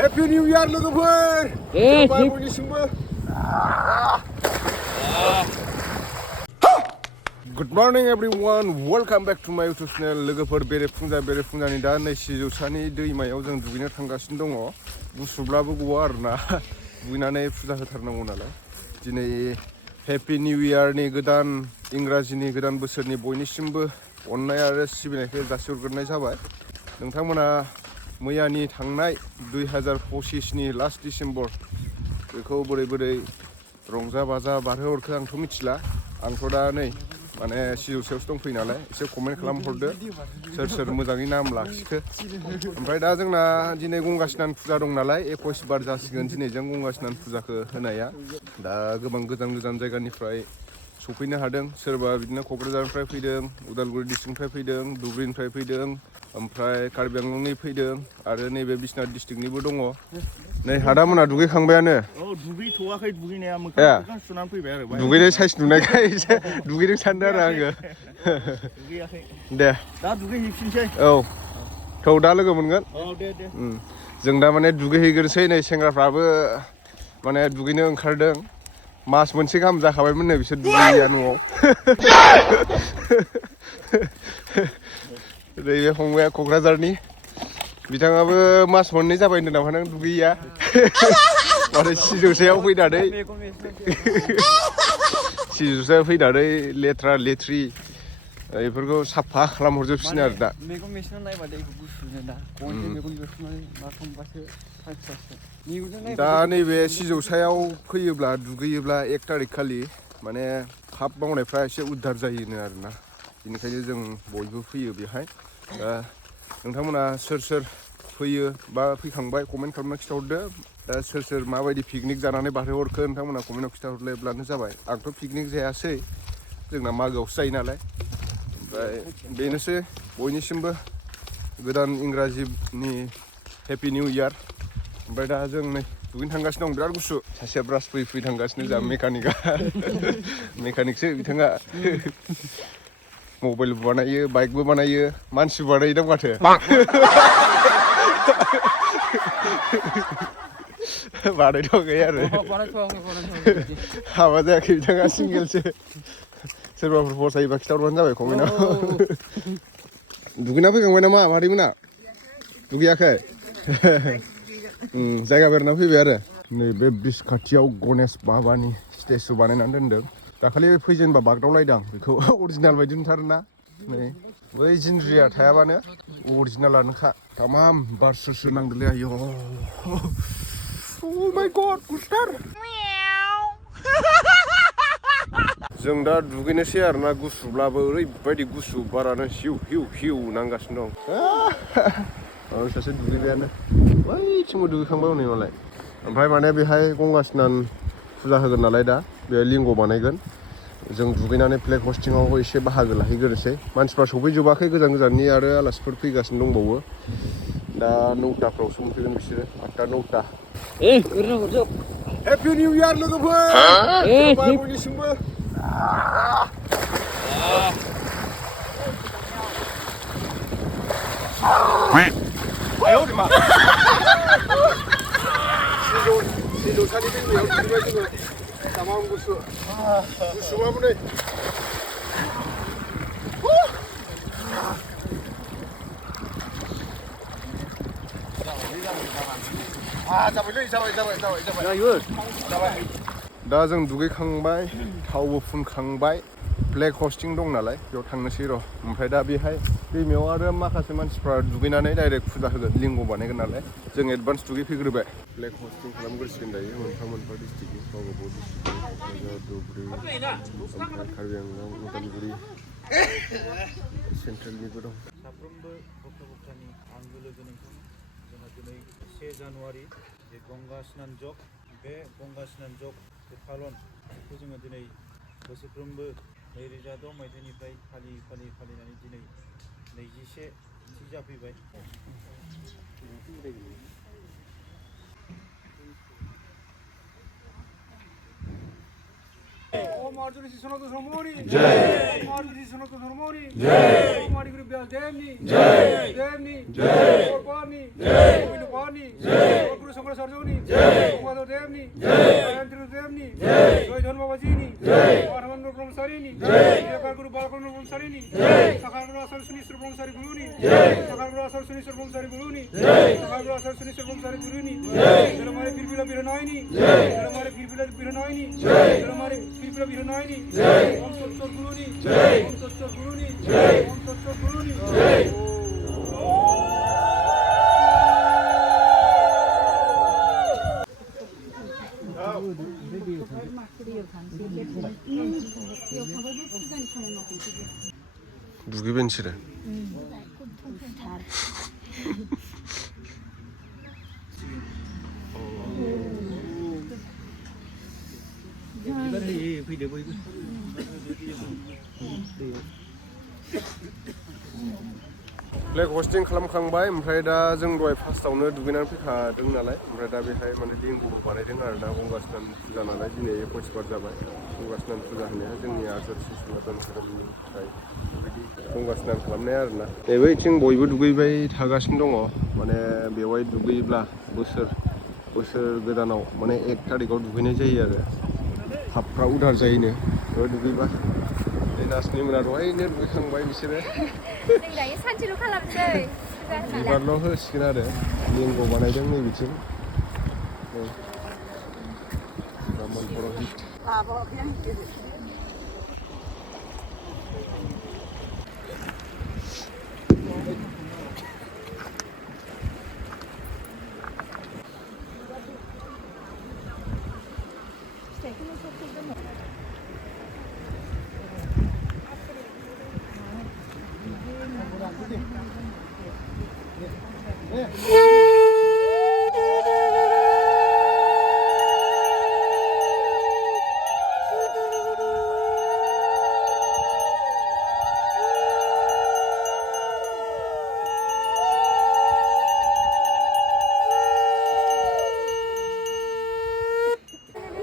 Happy New Year लोगोफोर बयनिसिमबो Good morning everyone, welcome back to my YouTube channel. लोगोफोर बेरेफुंजानि दा नै सिजौसानि दैमायाव जों दुगैनो थांगासिनो दङ. गुसुब्लाबो गवा आरोना दुगैनानै फुजा होथारनांगौ नालाय. दिनै Happy New Year नि गोदान इंराजिनि गोदान बोसोरनि बयनिसिमबो अननाय आरो सिबिनायखौ जासिहरग्रोनाय जाबाय. नोंथांमोना मैयानि थांनाय 2025 नि लास्ट डिसेम्बर बेखौ बोरै रंजा बाजा बारहोहरखो आंथ' मिथिला. आंथ' दा नै माने सिजौसायावसो दंफैयो नालाय एसे कमेन्ट खालामहरदो सोर मोजाङै नाम लाखिखो. ओमफ्राय दा जोंना दिनै गंगा स्नान फुजा दं नालाय 21 बार जासिगोन दिनै जों गंगा स्नान फुजाखौ होनाया. दा गोबां गोजान जायगानिफ्राय सफैनो हादों. सोरबा बिदिनो क'क्राझारनिफ्राय फैदों, उदालगुरि डिस्ट्रिक्टनिफ्राय फैदों, धुबुरीनिफ्राय फैदों, ओमफ्राय कार्बि आंलंनि फैदों आरो नैबे बिश्वनाथ डिस्ट्रिक्टनिबो दङ. नै हादामोना दुगैखांबायानो? औ दुगैथ'वाखै दुगैनाया मोखां सुनानै फैबाय आरो दुगैनाय साइज नुनायखाय एसे दुगैदों सानदों आरो आङो. दुगैयाखै दे दा दुगैहैफिनसै. औ थौ दा लोगो मोनगोन. औ दे जों दा माने दुगैहैग्रोसै. नै सेंग्राफ्राबो माने दुगैनो ओंखारदों. मास मोनसे गाहाम जाखाबायमोननो बिसोर दुगैयैया न'आव. नैबे फंबाया क'क्राझारनि बिथाङाबो मास मोननै जाबाय होनदों नामा नों दुगैयैया? माने सिजौसायाव फैनानै लेथ्रा लेथ्रि बेफोरखौ साफा खालामहरजोबसिनो आरो दा. मेगन मेसेनाव नायबा दैखौ गुसुनो दा गनजों मेगन बेरखुनानै माथामबासो दा नैबे सिजौसायाव फैयोब्ला दुगैयोब्ला 1 तारिख खालि माने पाप मावनायफ्रा एसे उद्धार जायोनो आरोना. बेनिखायनो जों बयबो फैयो बेहाय. नोंथांमोना सोर फैयो बा फैखांबाय कमेन्ट खालामना खिथाहरदो. दा सोर माबायदि पिकनिक जानानै बारहोहरखो नोंथांमोना कमेन्टआव खिथाहरलायब्लानो जाबाय. आंथ' पिकनिक जायासै, जोंना मागोआवसो जायो नालाय. ओमफ्राय बेनोसै बयनिसिमबो गोदान इंराजिनि हेपि निउ इयार. ओमफ्राय दा जों नै दुगैनो थांगासिनो दं. बिराद गुसु. सासेया ब्रास फैयै थांगासिनो जा मेकानिकआ. मेकानिकसो बिथाङा. मबाइलबो बानायो, बाइकबो बानायो, मानसिबो बानायो दां माथो. बानायथ'वाखै आरो हाबा जायाखै बिथाङा सिंगेलसो. सोरबाफोर फसायोबा खिथाहरबानो जाबाय कमेन्टआव. दुगैना फैखांबाय नामा मादैमोना? दुगैयाखै? जायगा बेरायना फैबाय आरो. नैबे ब्रिज खाथियाव गणेश बाबानि स्टेचु बानायनानै दोनदों. दाखालि फैजेनबा बागदावलायदां बेखौ. अरिजिनेल बायदि नुथारोना? नै बै जिनज्रिया थायाबानो अरिजिनेलानोखा. तामाम बार स्रो नांदोंलै आयौ. Oh my god, गुसुथार. जों दा दुगैनोसै आरोना. गुसुब्लाबो ओरैबायदि गुसु, बारानो हिउ नांगासिनो दं. सासे दुगैबायानो बैथिंबो दुगैखांबाय हनै मालाय. ओमफ्राय माने बेहाय गंगा स्नान फुजा होगोन नालाय दा बेहाय लिंग बानायगोन. जों दुगैनानै फ्लेग हस्टिंआव एसे बाहागो लाहैग्रोनोसै. मानसिफ्रा सफैजोबाखै गोजाननि आरो आलासिफोर फैगासिनो दंबावो. दा 9टाफ्रावसो मोनफैगोन बिसोरो, 8टा 9टा. हेपि निउ इयार लोगोफोर बयनिसिमबो. सिजौसानि दैमायाव दुगैबाय जोङो. तामाम गुसुबाबो नै. जाबाय. दा जों दुगैखांबाय, थावबो फुनखांबाय. फ्लेग हस्टिं दं नालाय बेयाव थांनोसै र'. ओमफ्राय दा बेहाय दैमायाव आरो माखासे मानसिफ्रा दुगैनानै डाइरेक्ट फुजा होगोन, लिंग बानायगोन नालाय. जों एडभान्स दुगैफैग्रोबाय. फ्लेग हस्टिं खालामग्रोसिगोन दायो मोनफा डिस्ट्रिक्टनि. गावबागाव डिस्ट्रिक्टनि क'क्राझार, धुबुरी, ओमफ्राय कार्बि आंलं, उदालगुरि, सेन्ट्रेलनिबो दं. साफ्रोमबो भक्तनि आंगो लोगो नोंथां, जोंहा दिनै 1 जानुवारि जे गंगा स्नान जग, बे गंगा स्नान जग फालनखौ जोङो दिनै बोसोरफ्रोमबो 2006 मायथाइनिफ्राय फालिनानै दिनै 21 थि जाफैबाय. मार्जुरी सनातन धर्मोनी जय मार्जुरी सनातन धर्मोनी जय मारी गुरु व्यास देवनी जय और पानी गोविंद पानी और गुरु शंकर सरजोनी माधव देवनी जयंत्र देवनी जय धर्म बजीनी आनंद ब्रह्मचारिणी जय गुरु बालकन ब्रह्मचारिणी सकाल गुरु आसन सुनीश्वर ब्रह्मचारी गुरुनी सकाल गुरु आसन सुनीश्वर ब्रह्मचारी गुरुनी सकाल गुरु आसन सुनीश्वर ब्रह्मचारी गुरुनी जय हमारे फिरबिला बिरनाइनी जय हमारे फिरबिला बिरनाइनी जय हमारे फिरबिला बिरनाइनी जय ओम सच्चर गुरुनी जय ओम सच्चर गुरुनी जय ओम सच्चर गुरुनी जय 누구 벤치래? फ्लेग हस्टिं खालामखांबाय ओमफ्राय दा जों दहाय फार्स्टआवनो दुगैनानै फैखादों नालाय ओमफ्राय दा बेहाय माने लिंबु बानायदों आरो दा गंगा स्नान फुजा नालाय दिनै 21 बार जाबाय गंगा स्नान फुजा होनाया जोंनि आर्य सनातन धोरोमनि थाखाय बेबायदि गंगा स्नान खालामनाय आरोना बेबायदिथिं बयबो दुगैबाय थागासिनो दङ माने बेवहाय दुगैयोब्ला बोसोर गोदानाव माने 1 थारिखआव दुगैनाय जायो आरो हाबफ्रा उदार जायोनो बेयाव दुगैबा नासनि मोना दहायनो दुगैखांबाय बिसोरो जों दायो सानसेल' खालामसै बिबारल' होसिगोन आरो लिंग बानायदों नै बिथिं ब्राह्मण पुर'हित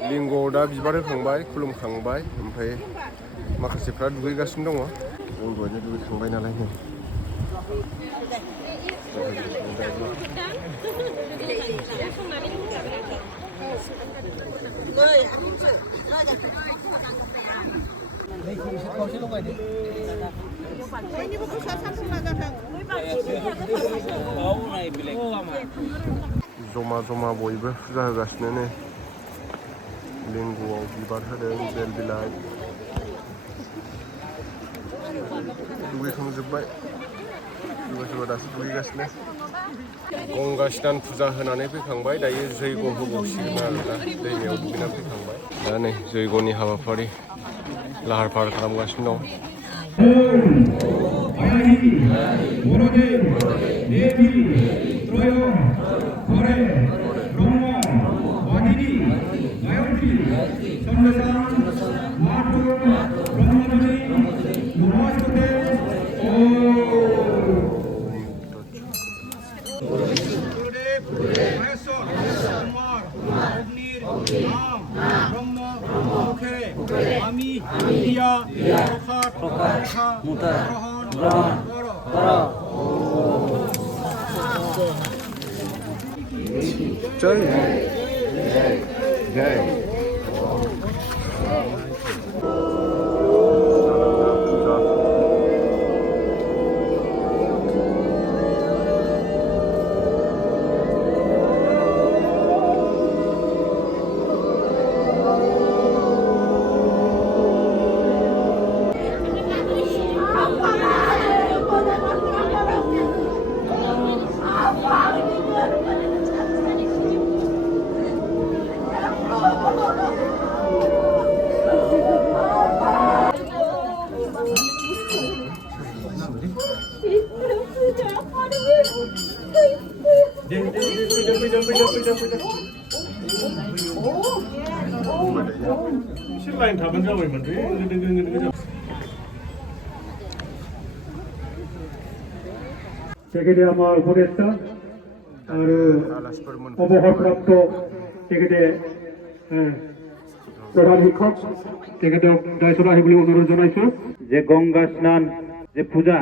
लिंगआव दा बिबार होखांबाय खुलुमखांबाय ओमफ्राय माखासेफ्रा दुगैगासिनो दङ जों दहायनो दुगैखांबाय नालाय नै जमा जमा बयबो फुजा होगासिनो नै लिंगआव बिबार होदों बेल बिलाइ दुगैखांजोब्बाय सोरबा दासो दुगैगासिनो गंगा स्नान फुजा होनानै फैखांबाय दायो जैग' होबावसिगोन आरोना दैमायाव दुगैनानै फैखांबाय दा नै जैग'नि हाबाफारि लाहार फाहार खालामगासिनो दं जय 신라인 답은 잡으면 돼. 제게대 আমার উপদেষ্টা আর অবহরপ্রাপ্ত যেখানে প্ৰধান শিক্ষক তেখেতক দায়িত্বত আহিবলৈ অনুৰোধ জনাইছো। जे गंगा स्नान जे फुजा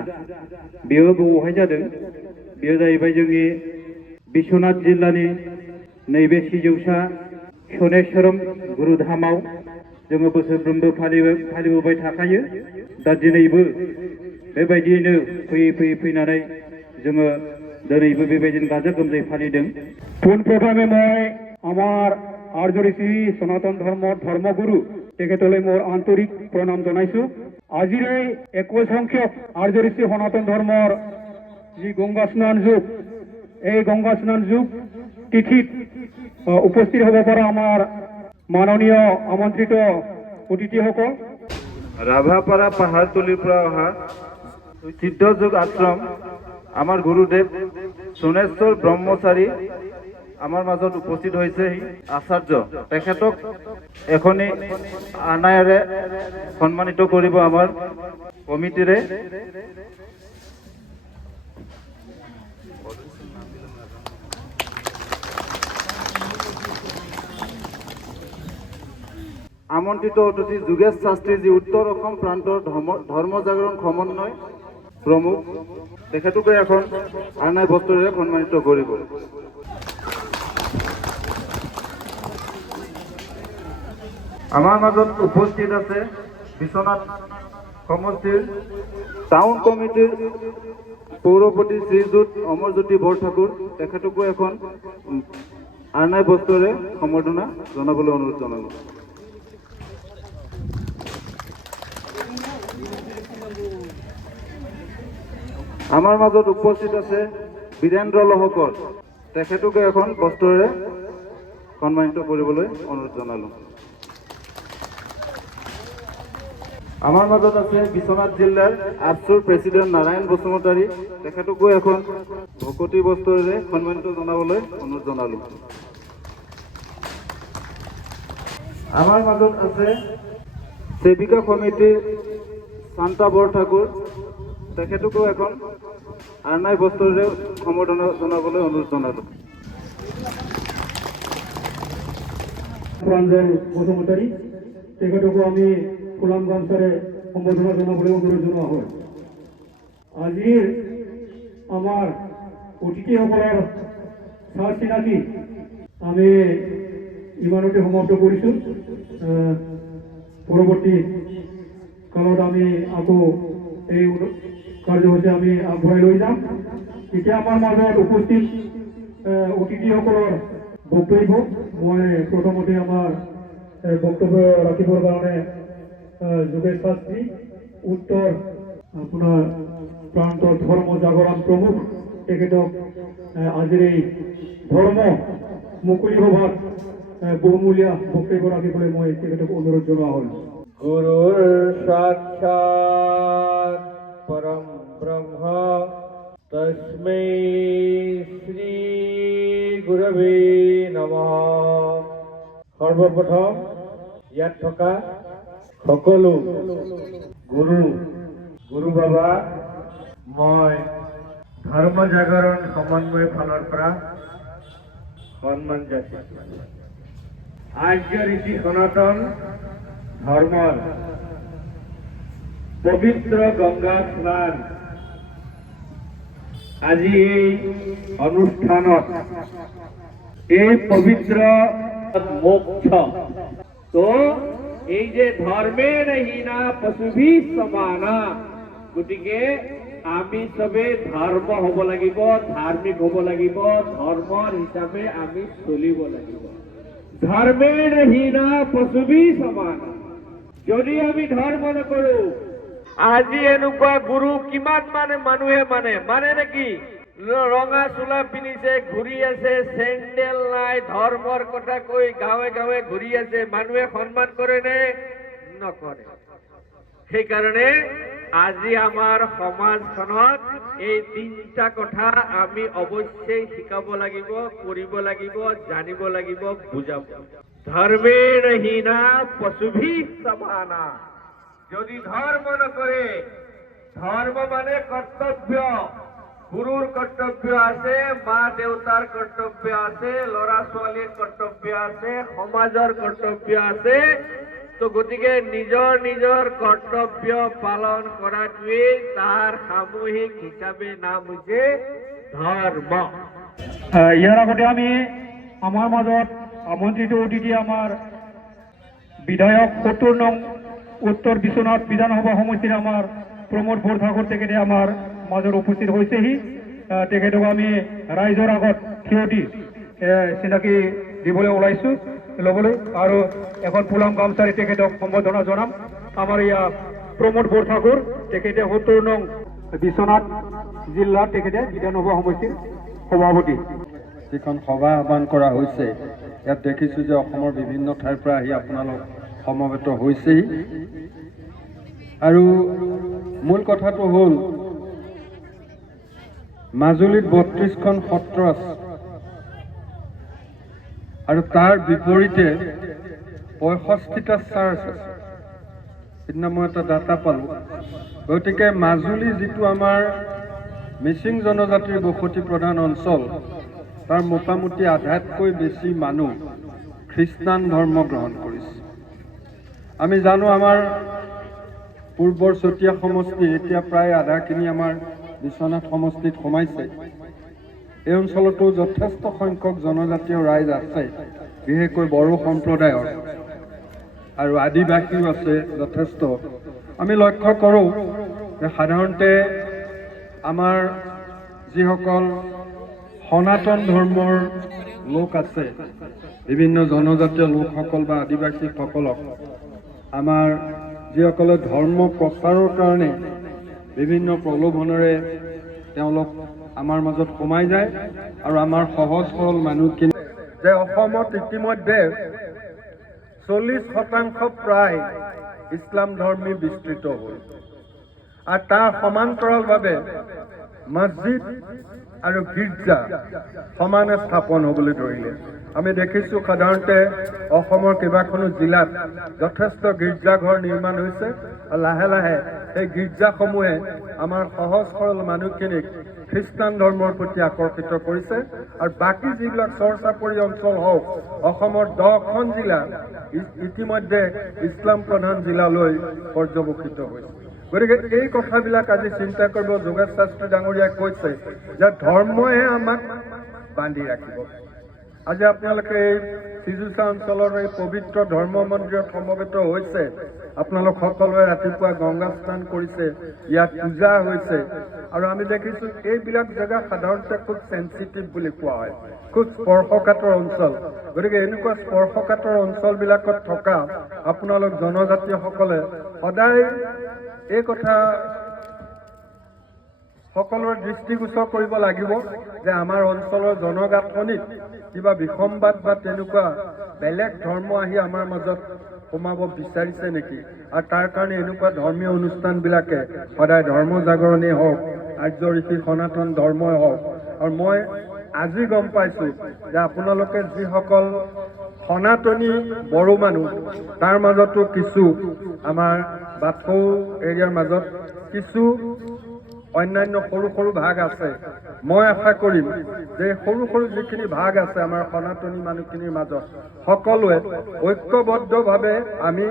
बेयो बबेहाय जादों बेयो जाहैबाय जोंनि बिश्वनाथ जिल्लानि नैबे सिजौसा सनेश्वरम गुरुधामाव जोङो बोसोरफ्रोमबो फालिबोबाय थाखायो। दा दिनैबो बेबायदियैनो फैयै फैनानै जोङो दिनैबो बेबायदिनो गाजा गोमजायै फालिदों। পোনপ্ৰথমে মই আমাৰ আৰ্য ঋষি সনাতন ধৰ্মগুৰু তেখেতলৈ মোৰ আন্তৰিক প্ৰণাম জনাইছো। আজিৰ এই 21 সংখ্যক আৰ্য ঋষি সনাতন ধৰ্মৰ যি গংগা স্নান যুগ, এই গংগা স্নান যুগ তিথিত উপস্থিত হ'ব পৰা আমাৰ মাননীয় আমন্ত্ৰিত অতিথিসকল, ৰাভাপাৰা পাহাৰতলিৰ পৰা অহা সিদ্ধযোগ আশ্ৰম আমাৰ গুৰুদেৱ সোণেশ্বৰ ব্ৰহ্মচাৰী আমাৰ মাজত উপস্থিত হৈছে। আচাৰ্য তেখেতক এখনি আনায়েৰে সন্মানিত কৰিব আমাৰ কমিটিৰে। আমন্ত্ৰিত অতিথি যোগেশ শাস্ত্ৰীজী উত্তৰ অসম প্ৰান্তৰ ধৰ্ম জাগৰণ সমন্বয় প্ৰমুখ, তেখেতকে এখন আনাই বস্ত্ৰৰে সন্মানিত কৰিব। আমাৰ মাজত উপস্থিত আছে বিশ্বনাথ সমষ্টিৰ টাউন কমিটিৰ পৌৰপতি শ্ৰীযুত অমৰজ্যোতি বৰঠাকুৰ, তেখেতকো এখন আনাই বস্ত্ৰৰে সম্বৰ্ধনা জনাবলৈ অনুৰোধ জনালোঁ। আমাৰ মাজত উপস্থিত আছে বীৰেন্দ্ৰ লহকৰ, তেখেতকে এখন বস্ত্ৰৰে সন্মানিত কৰিবলৈ অনুৰোধ জনালোঁ। আমাৰ মাজত আছে বিশ্বনাথ জিলাৰ আপচুৰ প্ৰেচিডেণ্ট নাৰায়ণ বসুমতাৰী, তেখেতকো এখন ভকতি বস্ত্ৰৰে সন্মানিত জনাবলৈ অনুৰোধ জনালোঁ। আমাৰ মাজত আছে সেবিকা কমিটিৰ শান্তা বৰঠাকুৰ, তেখেতকো এখন আনাই বস্ত্ৰৰে সম্বৰ্ধনা জনাবলৈ অনুৰোধ জনালোঁ। প্ৰাঞ্জল বসুমতাৰী, তেখেতকো আমি ফুলাম গামছাৰে সম্বৰ্ধনা জনাবলৈ অনুৰোধ জনোৱা হয়। আজিৰ আমাৰ অতিথিসকলৰ চাহ চিনাকি আমি ইমানতে সমাপ্ত কৰিছোঁ। পৰৱৰ্তী কালত আমি আকৌ এই কাৰ্যসূচী আমি আগবঢ়াই লৈ যাম। এতিয়া আমাৰ মাজত উপস্থিত অতিথিসকলৰ বক্তব্য, মই প্ৰথমতে আমাৰ বক্তব্য ৰাখিবৰ কাৰণে যোগেশ শাস্ত্ৰী, উত্তৰ আপোনাৰ প্ৰান্তৰ ধৰ্ম জাগৰণ প্ৰমুখ, তেখেতক আজিৰ এই ধৰ্ম মুকলি সভাত বহুমূলীয়া বক্তব্য ৰাখিবলৈ মই তেখেতক অনুৰোধ জনোৱা হ'ল। গুৰুৰ সাক্ষাৎ পৰম ব্ৰহ্ম তস্मै শ্ৰী গুৰৱে নমঃ। সৰ্বপ্ৰথম ইয়াত থকা সকলো গুৰু বাবা, মই ধৰ্ম জাগৰণ সমন্বয় ফালৰ পৰা সন্মান যাচিছোঁ। আৰ্য ঋষি সনাতন ধৰ্মৰ পবিত্ৰ গংগা স্নান আজি এই অনুষ্ঠানত এই পবিত্ৰ মোক্ষ তো এই যে ধর্মে রহিনা পশুভি সমানা, গতিকে আমি সবে ধর্ম হব লাগিব, ধার্মিক হব লাগিব, ধৰ্মৰ হিচাপে আমি চলিব লাগিব। ধৰ্মে ৰহিনা পশুভি সমানা, যদি আমি ধৰ্ম নকৰো, আজি এনেকুৱা গুৰু কিমান মানুহে মানে নেকি? ৰঙা চোলা পিন্ধিছে, ঘূৰি আছে, চেণ্ডেল নাই, ধৰ্মৰ কথা কৈ গাঁৱে গাঁৱে ঘূৰি আছে, মানুহে সন্মান কৰে নে নকৰে? সেইকাৰণে আজি আমাৰ সমাজখনত এই তিনিটা কথা আমি অৱশ্যেই শিকাব লাগিব, কৰিব লাগিব, জানিব লাগিব, বুজাব। ধৰ্মে ৰহিনা পশুভি সমানা, যদি ধৰ্ম নকৰে, ধৰ্ম মানে কৰ্তব্য, গুৰুৰ কৰ্তব্য আছে, মা দেউতাৰ কৰ্তব্য আছে, ল'ৰা ছোৱালীৰ কৰ্তব্য আছে, সমাজৰ কৰ্তব্য আছে, তো গতিকে নিজৰ নিজৰ কৰ্তব্য পালন কৰাটোৱেই তাৰ সামূহিক হিচাপে নাম হৈছে ধৰ্ম। ইয়াৰ আগতে আমি আমাৰ মাজত আমন্ত্ৰিত অতিথি আমাৰ বিধায়ক ৭০ নং উত্তৰ বিশ্বনাথ বিধানসভা সমষ্টিৰ আমাৰ প্ৰমোদ বৰঠাকুৰ তেখেতে আমাৰ মাজত উপস্থিত হৈছেহি। তেখেতক আমি ৰাইজৰ আগত থিয়তি চিনাকি দিবলৈ ওলাইছোঁ ল'বলৈ, আৰু এখন ফুলাম গামচাৰে তেখেতক সম্বৰ্ধনা জনাম। আমাৰ ইয়াত প্ৰমোদ বৰঠাকুৰ তেখেতে ৭০ নং বিশ্বনাথ জিলাৰ তেখেতে বিধানসভা সমষ্টিৰ সভাপতি। যিখন সভা আহ্বান কৰা হৈছে, ইয়াত দেখিছোঁ যে অসমৰ বিভিন্ন ঠাইৰ পৰা আহি আপোনালোক সমবেত হৈছেহি। আৰু মূল কথাটো হ'ল মাজুলীত ৩২খন সত্ৰ আছে আৰু তাৰ বিপৰীতে ৬৫টা চাৰ্চ আছে। সিদিনা মই এটা ডাটা পালোঁ। গতিকে মাজুলী যিটো আমাৰ মিচিং জনজাতিৰ বসতি প্ৰধান অঞ্চল, তাৰ মোটামুটি আধাতকৈ বেছি মানুহ খ্ৰীষ্টান ধৰ্ম গ্ৰহণ কৰিছে। আমি জানো আমাৰ পূৰ্বৰ চতিয়া সমষ্টি এতিয়া প্ৰায় আধাখিনি আমাৰ বিশ্বনাথ সমষ্টিত সোমাইছে। এই অঞ্চলতো যথেষ্ট সংখ্যক জনজাতীয় ৰাইজ আছে, বিশেষকৈ বড়ো সম্প্ৰদায়ৰ আৰু আদিবাসীও আছে যথেষ্ট। আমি লক্ষ্য কৰোঁ যে সাধাৰণতে আমাৰ যিসকল সনাতন ধৰ্মৰ লোক আছে, বিভিন্ন জনজাতীয় লোকসকল বা আদিবাসীসকলক আমাৰ যিসকলে ধৰ্ম প্ৰচাৰৰ কাৰণে বিভিন্ন প্ৰলোভনেৰে তেওঁলোক আমাৰ মাজত সোমাই যায় আৰু আমাৰ সহজ সৰল মানুহখিনি যে অসমত ইতিমধ্যে 40% প্ৰায় ইছলাম ধৰ্মী বিস্তৃত হ'ল, আৰু তাৰ সমান্তৰালভাৱে মছজিদ আৰু গীৰ্জা সমানে স্থাপন হ'বলৈ ধৰিলে। আমি দেখিছোঁ সাধাৰণতে অসমৰ কেইবাখনো জিলাত যথেষ্ট গীৰ্জাঘৰ নিৰ্মাণ হৈছে, আৰু লাহে লাহে এই গীৰ্জাসমূহে আমাৰ সহজ সৰল মানুহখিনিক খ্ৰীষ্টান ধৰ্মৰ প্ৰতি আকৰ্ষিত কৰিছে। আৰু বাকী যিবিলাক চৰ-চাপৰি অঞ্চল হওক, অসমৰ 10খন জিলা ইতিমধ্যে ইছলাম প্ৰধান জিলালৈ পৰ্যবেক্ষিত হৈছে। গতিকে এই কথাবিলাক আজি চিন্তা কৰিব যোগেশ শাস্ত্ৰী ডাঙৰীয়াই কৈছে যে ধৰ্মই আমাক বান্ধি ৰাখিব। আজি আপোনালোকে এই সিজুচা অঞ্চলৰ এই পবিত্ৰ ধৰ্ম মন্দিৰত সমবেত হৈছে। আপোনালোক সকলোৱে ৰাতিপুৱা গংগা স্নান কৰিছে, ইয়াত পূজা হৈছে, আৰু আমি দেখিছোঁ এইবিলাক জেগা সাধাৰণতে খুব চেঞ্চিটিভ বুলি কোৱা হয়, খুব স্পৰ্শকাতৰ অঞ্চল। গতিকে এনেকুৱা স্পৰ্শকাতৰ অঞ্চলবিলাকত থকা আপোনালোক জনজাতীয়সকলে সদায় এই কথা সকলোৰে দৃষ্টিগোচৰ কৰিব লাগিব যে আমাৰ অঞ্চলৰ জনগাঁথনিত কিবা বিসম্বাদ বা তেনেকুৱা বেলেগ ধৰ্ম আহি আমাৰ মাজত সোমাব বিচাৰিছে নেকি। আৰু তাৰ কাৰণে এনেকুৱা ধৰ্মীয় অনুষ্ঠানবিলাকে সদায় ধৰ্ম জাগৰণেই হওক, আৰ্য ঋষি সনাতন ধৰ্মই হওক। আৰু মই আজি গম পাইছোঁ যে আপোনালোকে যিসকল সনাতনী বড়ো মানুহ, তাৰ মাজতো কিছু আমাৰ বাথৌ এৰিয়াৰ মাজত কিছু অন্যান্য সৰু সৰু ভাগ আছে। মই আশা কৰিম যে সৰু সৰু যিখিনি ভাগ আছে আমাৰ সনাতনী মানুহখিনিৰ মাজত সকলোৱে ঐক্যবদ্ধভাৱে আমি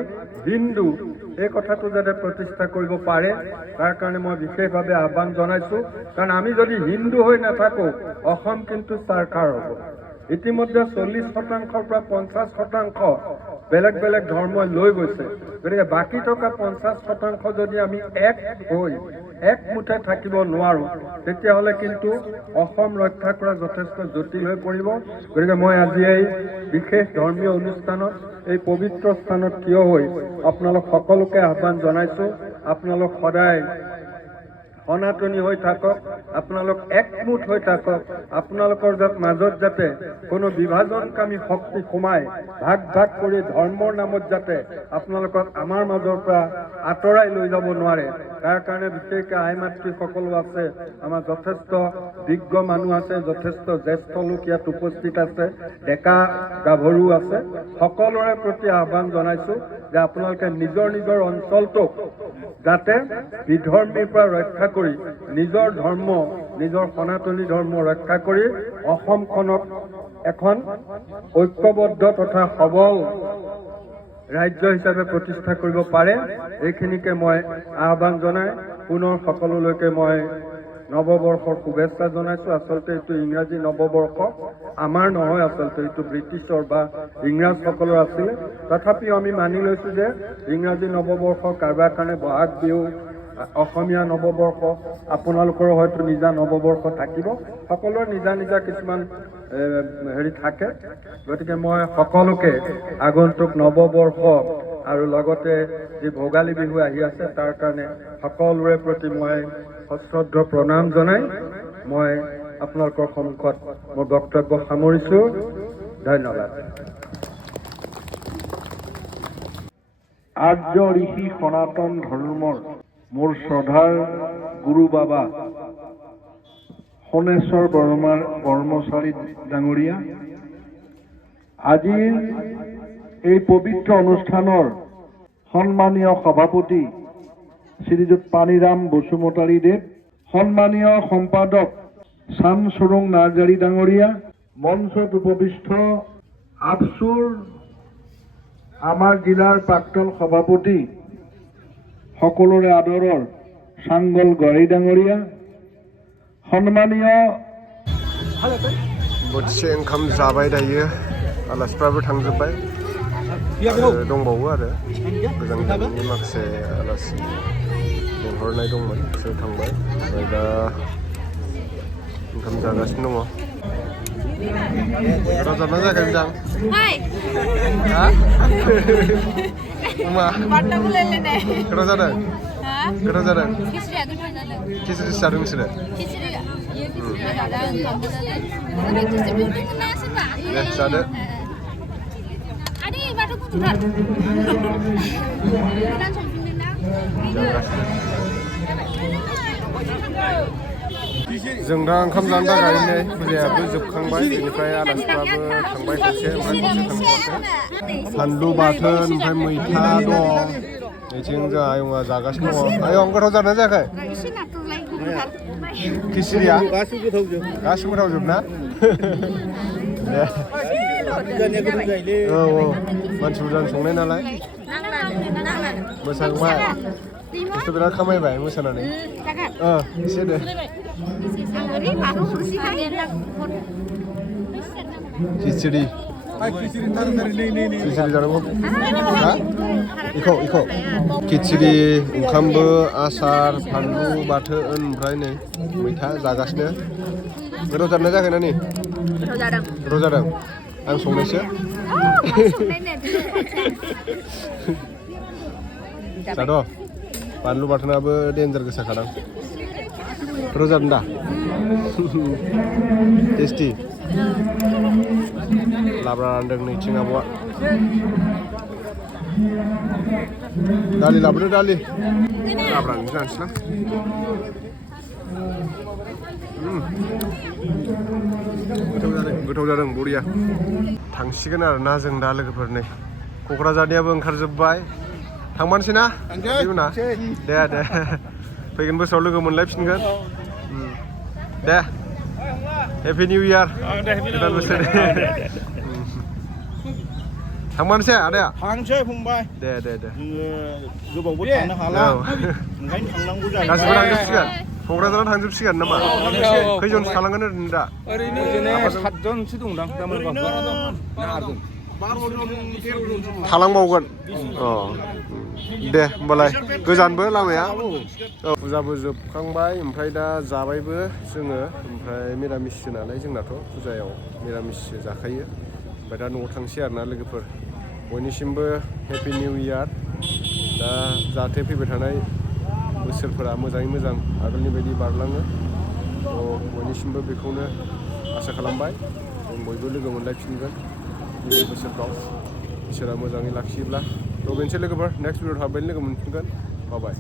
হিন্দু এই কথাটো যাতে প্ৰতিষ্ঠা কৰিব পাৰে, তাৰ কাৰণে মই বিশেষভাৱে আহ্বান জনাইছোঁ। কাৰণ আমি যদি হিন্দু হৈ নাথাকোঁ, অসম কিন্তু চাৰখাৰ হ'ব। ইতিমধ্যে 40%ৰ পৰা 50% বেলেগ বেলেগ ধৰ্মই লৈ গৈছে। গতিকে বাকী থকা 50% যদি আমি এক হৈ একমুঠে থাকিব নোৱাৰোঁ, তেতিয়াহ'লে কিন্তু অসম ৰক্ষা কৰা যথেষ্ট জটিল হৈ পৰিব। গতিকে মই আজি এই বিশেষ ধৰ্মীয় অনুষ্ঠানত এই পবিত্ৰ স্থানত থিয় হৈ আপোনালোক সকলোকে আহ্বান জনাইছোঁ, আপোনালোক সদায় সনাতনী হৈ থাকক, আপোনালোক একমুঠ হৈ থাকক, আপোনালোকৰ মাজত যাতে কোনো বিভাজনকামী শক্তি সোমাই ভাগ ভাগ কৰি ধৰ্মৰ নামত যাতে আপোনালোকক আমাৰ মাজৰ পৰা আঁতৰাই লৈ যাব নোৱাৰে, তাৰ কাৰণে বিশেষকৈ আই মাতৃসকলো আছে, আমাৰ যথেষ্ট বিজ্ঞ মানুহ আছে, যথেষ্ট জ্যেষ্ঠ লোক ইয়াত উপস্থিত আছে, ডেকা গাভৰু আছে। সকলোৰে প্ৰতি আহ্বান জনাইছোঁ যে আপোনালোকে নিজৰ নিজৰ অঞ্চলটোক যাতে বিধৰ্মীৰ পৰা ৰক্ষা কৰি নিজৰ ধৰ্ম, নিজৰ সনাতনী ধৰ্ম ৰক্ষা কৰি অসমখনক এখন ঐক্যবদ্ধ তথা সবল ৰাজ্য হিচাপে প্ৰতিষ্ঠা কৰিব পাৰে এইখিনিকে মই আহ্বান জনাই পুনৰ সকলোলৈকে মই নৱবৰ্ষৰ শুভেচ্ছা জনাইছোঁ। আচলতে এইটো ইংৰাজী নৱবৰ্ষ আমাৰ নহয়, আচলতে এইটো ব্ৰিটিছৰ বা ইংৰাজসকলৰ আছিলে। তথাপিও আমি মানি লৈছোঁ যে ইংৰাজী নৱবৰ্ষ কাৰোবাৰ কাৰণে বহাগ বিহু, অসমীয়া নৱবৰ্ষ, আপোনালোকৰো হয়তো নিজা নৱবৰ্ষ থাকিব, সকলোৰে নিজা নিজা কিছুমান হেৰি থাকে। গতিকে মই সকলোকে আগন্তুক নৱবৰ্ষ আৰু লগতে যি ভোগালী বিহু আহি আছে তাৰ কাৰণে সকলোৰে প্ৰতি মই সশ্ৰদ্ধ প্ৰণাম জনাই মই আপোনালোকৰ সন্মুখত মোৰ বক্তব্য সামৰিছোঁ। ধন্যবাদ। আৰ্য ঋষি সনাতন ধৰ্মৰ মোৰ শ্ৰদ্ধাৰ গুৰু বাবা সোণেশ্বৰ ব্ৰহ্মচাৰী ডাঙৰীয়া, আজিৰ এই পবিত্ৰ অনুষ্ঠানৰ সন্মানীয় সভাপতি শ্ৰীযুত পানীৰাম বসুমতাৰীদেৱ, সন্মানীয় সম্পাদক চান চুৰুং নাৰ্জাৰী ডাঙৰীয়া, মঞ্চত উপবিষ্ট আফচুৰ আমাৰ জিলাৰ প্ৰাক্তন সভাপতি সকলোৰে আদৰৰ চাংগল গড়াই ডাঙৰীয়া, সন্মানীয় बोथिसे ओंखाम जाबाय दायो, आलासिफ्राबो थांजोब्बाय, दंबावो आरो गोजान गोजाननि माखासे आलासि लेंहरनाय दंमोन बिसोर थांबाय। ओमफ्राय दा ओंखाम जागासिनो दङ। रजाबना जायाखै मोजां? हा? मा? गोथाव जादों? गोथाव जादों? खिचुरि जादों नोंसोरो? दे जादो। जों दा ओंखाम जानो थाखाय नै फुजायाबो जोबखांबाय, बेनिफ्राय आलासिफ्राबो थांबाय खावसे, ओमफ्राय खावसे थांबावाखै। फानलु बाथोन, ओमफ्राय मैथा दं, बेथिं जोंहा आयंआ जागासिनो दङ। आयं गोथाव जादोंना जायाखै? खिचुरिया गासिबो गोथावजोब ना? औ मानसि बुरजानि संनाय नालाय मोसाबाय, खस्थ' बिराद खामायबाय मोसानानै। एसे दे खिचुरि जानांगौ। हा इखौ खिचुरि, ओंखामबो, आसार, फानलु बाथोन, ओमफ्राय नै मैथा जागासिनो। गोथाव जादोंना जायाखै नानि? गोथाव जादों। आं संनायसो। जाद' बानलु बाथोनाबो डेन्जार गोसाखादां। गोथाव जादों दा? टेस्टि। लाब्रा रानदों नैथिं आब'आ। दालि लाबोदो, दालि लाब्रानि जानोसै ना? गोथाव जादों बरिया। थांसिगोन आरोना जों दा लोगोफोर नै क'क्राझारनियाबो ओंखारजोब्बाय। थांमारनोसै ना? दे फैगोन बोसोराव लोगो मोनलायफिनगोन। दे हेपि निउ इयार, गोदान बोसोर। थांमारनोसै आदाया? थांसै फंबाय। दे गोबावबो थांनो हाला, ओंखायनो थांनांगौ जायो। गासिबो थांजोबसिगोन? क'क्राझाराव थांजोबसिगोन नामा? खैजनसो थालांगोन ओरैनो दा? ओरैनो 7जनसो दंदां थालांबावगोन। दे होमबालाय गोजानबो लामाया। फुजाबो जोबखांबाय, ओमफ्राय दा जाबायबो जोङो। ओमफ्राय मिरामिससो नालाय जोंनाथ' फुजायाव मिरामिससो जाखायो। ओमफ्राय दा न'आव थांसै आरोना लोगोफोर। बयनिसिमबो हेपि निउ इयार। दा जाहाथे फैबाय थानाय बोसोरफोरा मोजाङै मोजां आगोलनि बायदि बारलाङो। बयनिसिमबो बेखौनो आसा खालामबाय। जों बयबो लोगो मोनलायफिनगोन इयुन बोसोरफ्राव इसोरा मोजाङै लाखियोब्ला। बेनोसै लोगोफोर, नेक्स्ट भिडिअ' हाबैनो लोगो मोनफिनगोन। बाय।